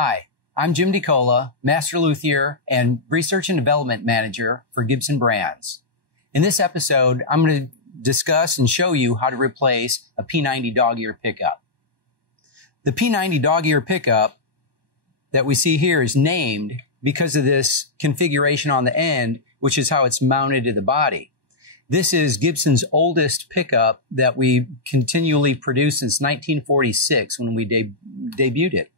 Hi, I'm Jim DeCola, Master Luthier and Research and Development Manager for Gibson Brands. In this episode, I'm going to discuss and show you how to replace a P90 dog ear pickup. The P90 dog ear pickup that we see here is named because of this configuration on the end, which is how it's mounted to the body. This is Gibson's oldest pickup that we continually produced since 1946 when we debuted it.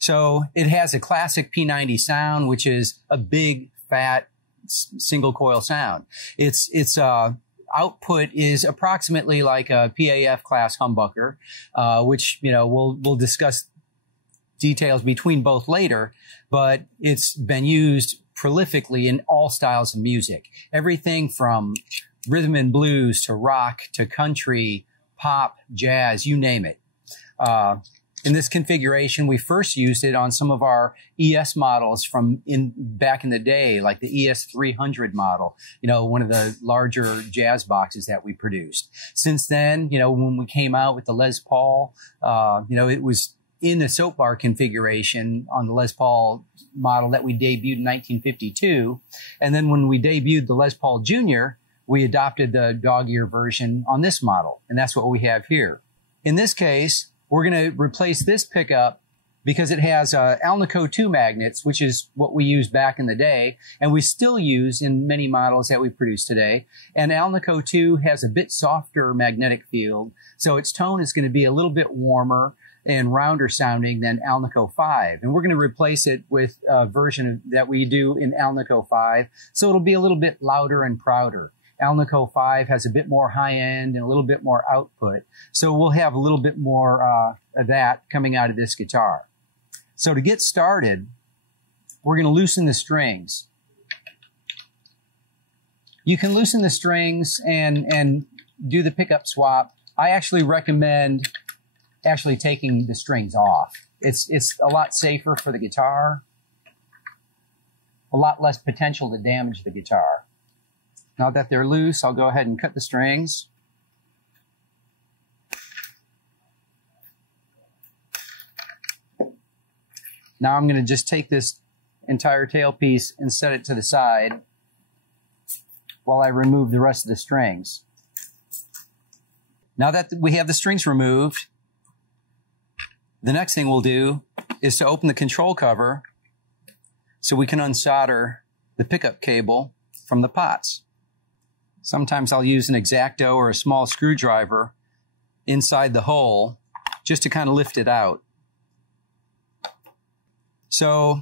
So it has a classic P90 sound, which is a big, fat, single coil sound. Its output is approximately like a PAF class humbucker, which, we'll discuss details between both later, but it's been used prolifically in all styles of music. Everything from rhythm and blues to rock to country, pop, jazz, you name it. In this configuration, we first used it on some of our ES models from back in the day, like the ES300 model, one of the larger jazz boxes that we produced. Since then, when we came out with the Les Paul, it was in the soap bar configuration on the Les Paul model that we debuted in 1952. And then when we debuted the Les Paul Junior, we adopted the dog ear version on this model. And that's what we have here. In this case, we're going to replace this pickup because it has Alnico 2 magnets, which is what we used back in the day, and we still use in many models that we produce today. And Alnico 2 has a bit softer magnetic field, so its tone is going to be a little bit warmer and rounder sounding than Alnico 5. And we're going to replace it with a version that we do in Alnico 5, so it'll be a little bit louder and prouder. Alnico 5 has a bit more high end and a little bit more output. So we'll have a little bit more of that coming out of this guitar. So to get started, we're going to loosen the strings. You can loosen the strings and do the pickup swap. I actually recommend actually taking the strings off. It's a lot safer for the guitar, a lot less potential to damage the guitar. Now that they're loose, I'll go ahead and cut the strings. Now I'm going to just take this entire tailpiece and set it to the side while I remove the rest of the strings. Now that we have the strings removed, the next thing we'll do is to open the control cover so we can unsolder the pickup cable from the pots. Sometimes I'll use an X-Acto or a small screwdriver inside the hole just to kind of lift it out. So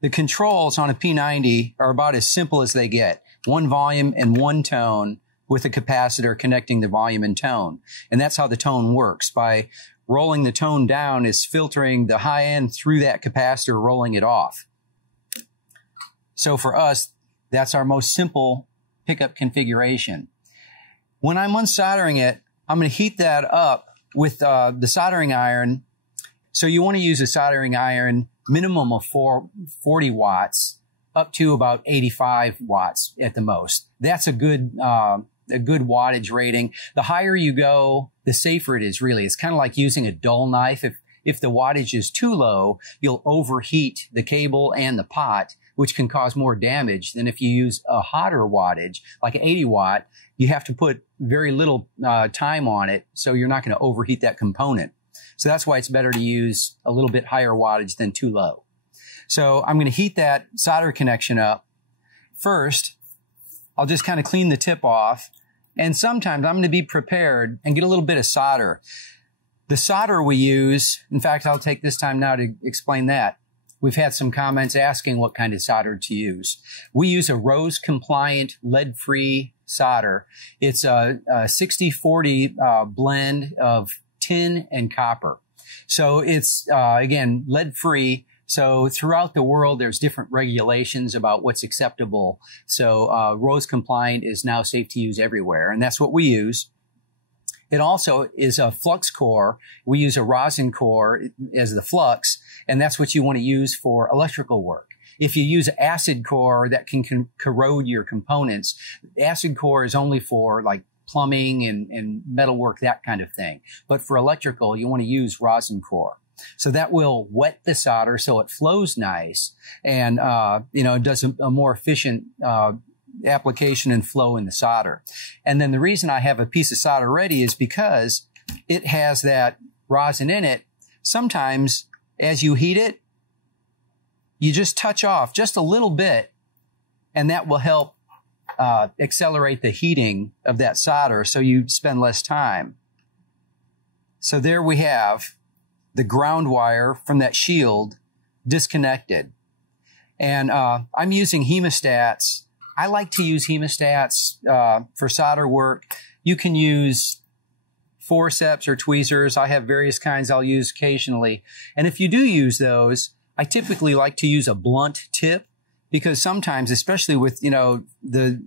the controls on a P90 are about as simple as they get. One volume and one tone with a capacitor connecting the volume and tone. And that's how the tone works. By rolling the tone down, it's filtering the high end through that capacitor, rolling it off. So for us, that's our most simple pickup configuration. When I'm unsoldering it, I'm going to heat that up with the soldering iron. So you want to use a soldering iron minimum of 40 watts up to about 85 watts at the most. That's a good wattage rating. The higher you go, the safer it is, really. It's kind of like using a dull knife. If the wattage is too low, you'll overheat the cable and the pot, which can cause more damage than if you use a hotter wattage, like an 80 watt. You have to put very little time on it, so you're not going to overheat that component. So that's why it's better to use a little bit higher wattage than too low. So I'm going to heat that solder connection up. First, I'll just kind of clean the tip off, and sometimes I'm going to be prepared and get a little bit of solder. The solder we use, in fact, I'll take this time now to explain that. We've had some comments asking what kind of solder to use. We use a rose-compliant, lead-free solder. It's a 60-40 blend of tin and copper. So it's, again, lead-free. So throughout the world, there's different regulations about what's acceptable. So rose-compliant is now safe to use everywhere, and that's what we use. It also is a flux core. We use a rosin core as the flux, and that's what you want to use for electrical work. If you use acid core, that can corrode your components. Acid core is only for like plumbing and metalwork, that kind of thing. But for electrical, you want to use rosin core. So that will wet the solder so it flows nice and, does a more efficient application and flow in the solder. And then the reason I have a piece of solder ready is because it has that rosin in it. Sometimes as you heat it, you just touch off just a little bit, and that will help accelerate the heating of that solder so you spend less time. So there we have the ground wire from that shield disconnected. And I'm using hemostats. I like to use hemostats for solder work. You can use forceps or tweezers. I have various kinds I'll use occasionally. And if you do use those, I typically like to use a blunt tip, because sometimes, especially with, the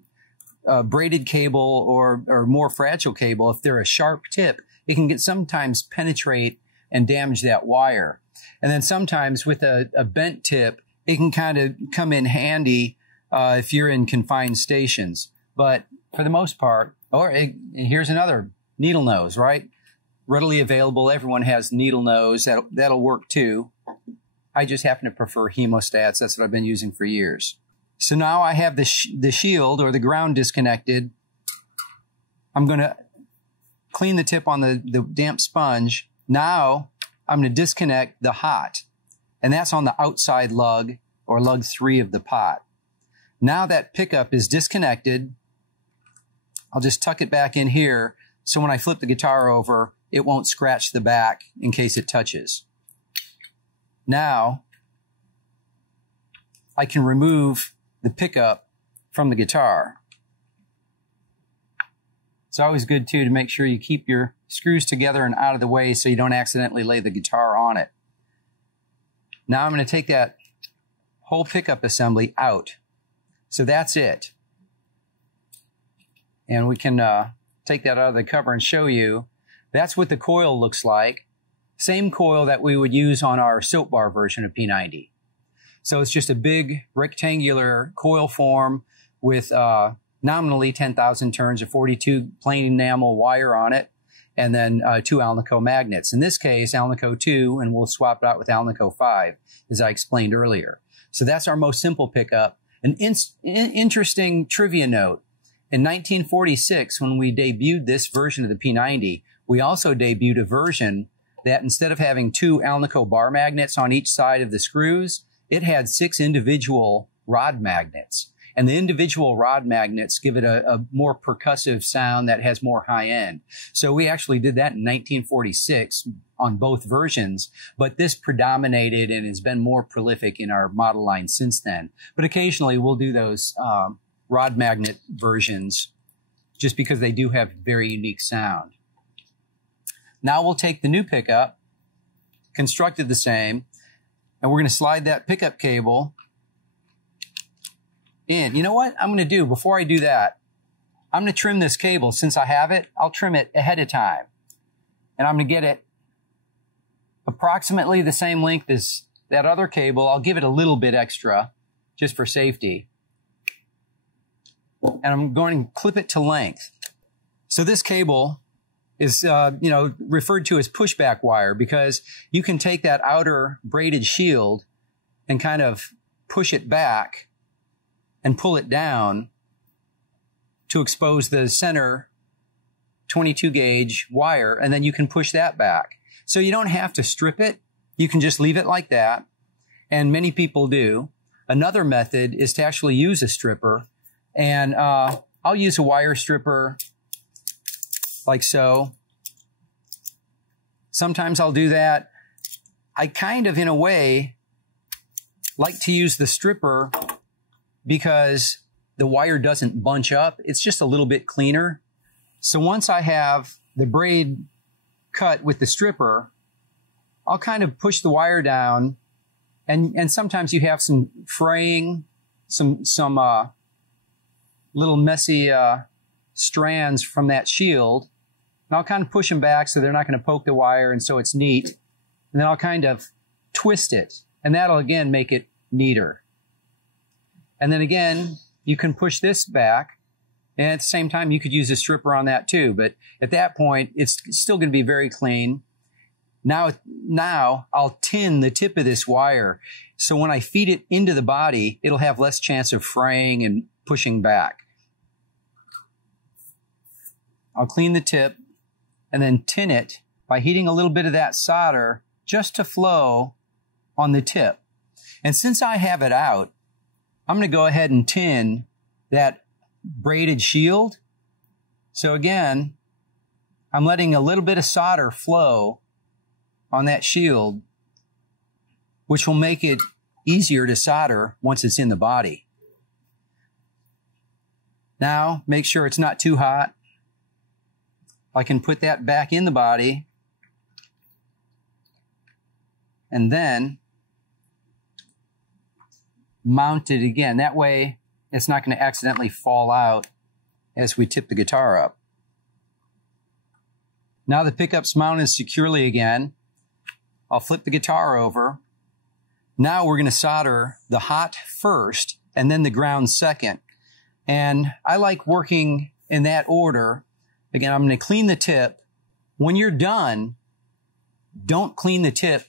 braided cable or more fragile cable, if they're a sharp tip, it can sometimes penetrate and damage that wire. And then sometimes with a bent tip, it can kind of come in handy if you're in confined stations. But for the most part, and here's another needle nose, right? Readily available. Everyone has needle nose. That'll work too. I just happen to prefer hemostats. That's what I've been using for years. So now I have the shield or the ground disconnected. I'm going to clean the tip on the damp sponge. Now I'm going to disconnect the hot, and that's on the outside lug or lug 3 of the pot. Now that pickup is disconnected, I'll just tuck it back in here so when I flip the guitar over, it won't scratch the back in case it touches. Now I can remove the pickup from the guitar. It's always good too to make sure you keep your screws together and out of the way so you don't accidentally lay the guitar on it. Now I'm going to take that whole pickup assembly out. So that's it. And we can take that out of the cover and show you. That's what the coil looks like. Same coil that we would use on our soap bar version of P90. So it's just a big rectangular coil form with nominally 10,000 turns of 42 plain enamel wire on it, and then 2 Alnico magnets. In this case, Alnico 2, and we'll swap it out with Alnico 5, as I explained earlier. So that's our most simple pickup. An interesting trivia note. In 1946, when we debuted this version of the P90, we also debuted a version that instead of having 2 Alnico bar magnets on each side of the screws, it had 6 individual rod magnets. And the individual rod magnets give it a more percussive sound that has more high end. So we actually did that in 1946 on both versions, but this predominated and has been more prolific in our model line since then. But occasionally we'll do those rod magnet versions just because they do have very unique sound. Now we'll take the new pickup, constructed the same, and we're going to slide that pickup cable in. You know what I'm going to do before I do that? I'm going to trim this cable. Since I have it, I'll trim it ahead of time. And I'm going to get it approximately the same length as that other cable. I'll give it a little bit extra just for safety. And I'm going to clip it to length. So this cable is, referred to as pushback wire because you can take that outer braided shield and kind of push it back and pull it down to expose the center 22 gauge wire, and then you can push that back. So you don't have to strip it. You can just leave it like that, and many people do. Another method is to actually use a stripper, and I'll use a wire stripper like so. Sometimes I'll do that. I kind of, in a way, like to use the stripper because the wire doesn't bunch up. It's just a little bit cleaner. So once I have the braid cut with the stripper, I'll kind of push the wire down, and sometimes you have some fraying, some little messy strands from that shield. And I'll kind of push them back so they're not going to poke the wire, and so it's neat. And then I'll kind of twist it, and that'll again make it neater. And then again, you can push this back, and at the same time, you could use a stripper on that too. But at that point, it's still going to be very clean. Now I'll tin the tip of this wire. So when I feed it into the body, it'll have less chance of fraying and pushing back. I'll clean the tip and then tin it by heating a little bit of that solder just to flow on the tip. And since I have it out, I'm going to go ahead and tin that braided shield. So again, I'm letting a little bit of solder flow on that shield, which will make it easier to solder once it's in the body. Now, make sure it's not too hot. I can put that back in the body and then mount it again. That way, it's not going to accidentally fall out as we tip the guitar up. Now the pickup's mounted securely again. I'll flip the guitar over. Now we're going to solder the hot first and then the ground second. And I like working in that order. Again, I'm going to clean the tip. When you're done, don't clean the tip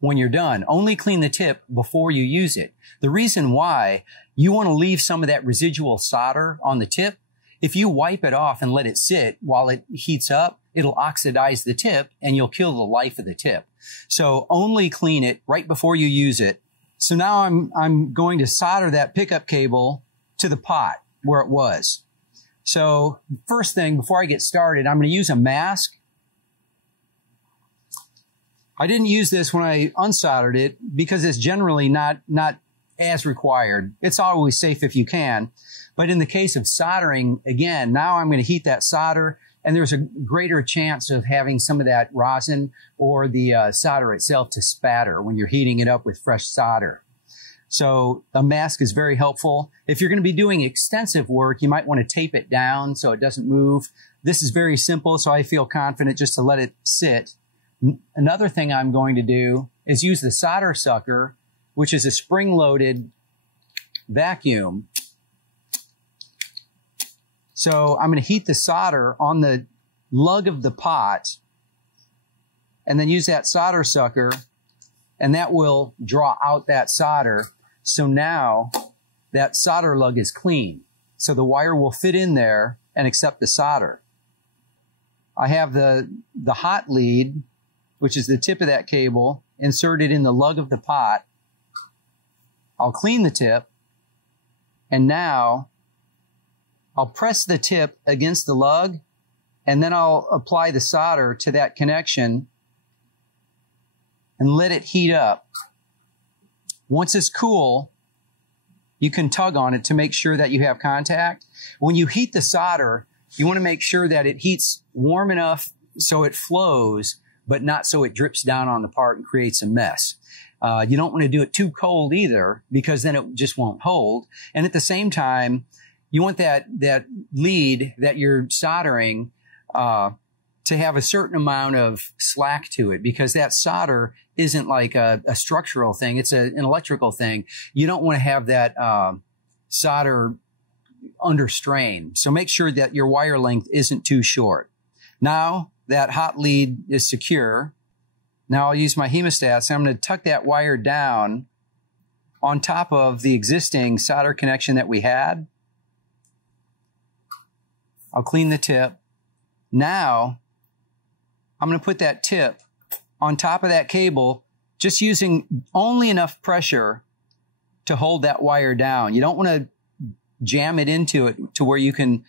when you're done. Only clean the tip before you use it. The reason why, you want to leave some of that residual solder on the tip. If you wipe it off and let it sit while it heats up, it'll oxidize the tip and you'll kill the life of the tip. So only clean it right before you use it. So now I'm going to solder that pickup cable to the pot where it was. So first thing, before I get started, I'm going to use a mask. I didn't use this when I unsoldered it because it's generally not as required. It's always safe if you can. But in the case of soldering, again, now I'm going to heat that solder, and there's a greater chance of having some of that rosin or the solder itself to spatter when you're heating it up with fresh solder. So a mask is very helpful. If you're going to be doing extensive work, you might want to tape it down so it doesn't move. This is very simple, so I feel confident just to let it sit. Another thing I'm going to do is use the solder sucker, which is a spring-loaded vacuum. So I'm going to heat the solder on the lug of the pot and then use that solder sucker, and that will draw out that solder. So now that solder lug is clean. So the wire will fit in there and accept the solder. I have the hot lead, which is the tip of that cable, inserted in the lug of the pot. I'll clean the tip, and now I'll press the tip against the lug, and then I'll apply the solder to that connection and let it heat up. Once it's cool, you can tug on it to make sure that you have contact. When you heat the solder, you want to make sure that it heats warm enough so it flows, but not so it drips down on the part and creates a mess. You don't want to do it too cold either, because then it just won't hold. And at the same time, you want that lead that you're soldering to have a certain amount of slack to it, because that solder isn't like a structural thing. It's an electrical thing. You don't want to have that solder under strain. So make sure that your wire length isn't too short. Now that hot lead is secure. Now I'll use my hemostats, and I'm going to tuck that wire down on top of the existing solder connection that we had. I'll clean the tip. Now I'm going to put that tip on top of that cable, just using only enough pressure to hold that wire down. You don't want to jam it into it to where you can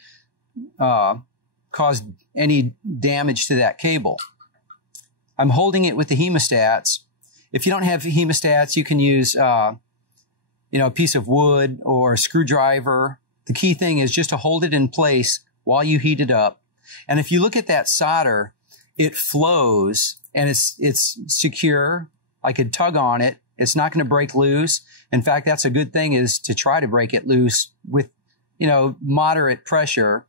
cause any damage to that cable. I'm holding it with the hemostats. If you don't have hemostats, you can use a piece of wood or a screwdriver. The key thing is just to hold it in place while you heat it up. And if you look at that solder, it flows and it's secure. I could tug on it. It's not going to break loose. In fact, that's a good thing, is to try to break it loose with, moderate pressure,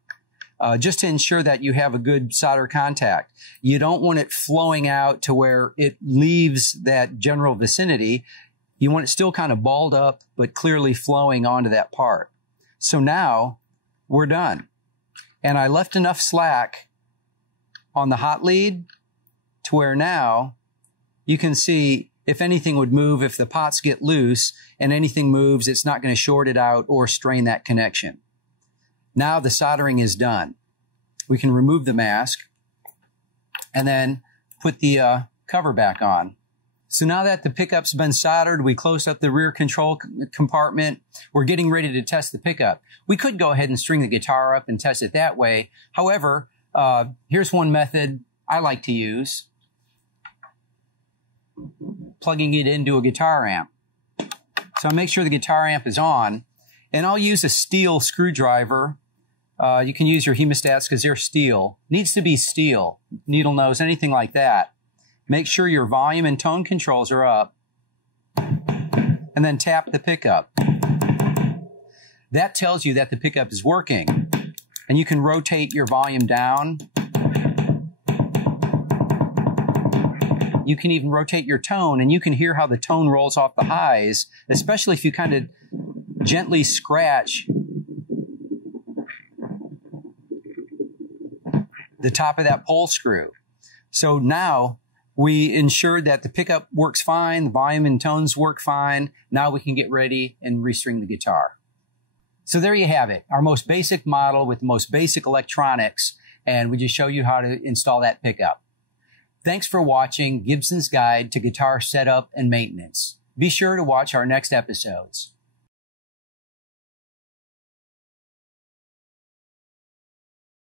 just to ensure that you have a good solder contact. You don't want it flowing out to where it leaves that general vicinity. You want it still kind of balled up, but clearly flowing onto that part. So now we're done. And I left enough slack on the hot lead to where now you can see if anything would move, if the pots get loose and anything moves, it's not going to short it out or strain that connection. Now the soldering is done. We can remove the mask and then put the cover back on. So now that the pickup's been soldered, we closed up the rear control compartment. We're getting ready to test the pickup. We could go ahead and string the guitar up and test it that way. However, here's one method I like to use. Plugging it into a guitar amp. So I'll make sure the guitar amp is on, and I'll use a steel screwdriver. You can use your hemostats because they're steel. Needs to be steel, needle nose, anything like that. Make sure your volume and tone controls are up, and then tap the pickup. That tells you that the pickup is working, and you can rotate your volume down. You can even rotate your tone, and you can hear how the tone rolls off the highs, especially if you kind of gently scratch the top of that pull screw. So now we ensured that the pickup works fine, the volume and tones work fine. Now we can get ready and restring the guitar. So there you have it, our most basic model with the most basic electronics, and we just show you how to install that pickup. Thanks for watching Gibson's Guide to Guitar Setup and Maintenance. Be sure to watch our next episodes.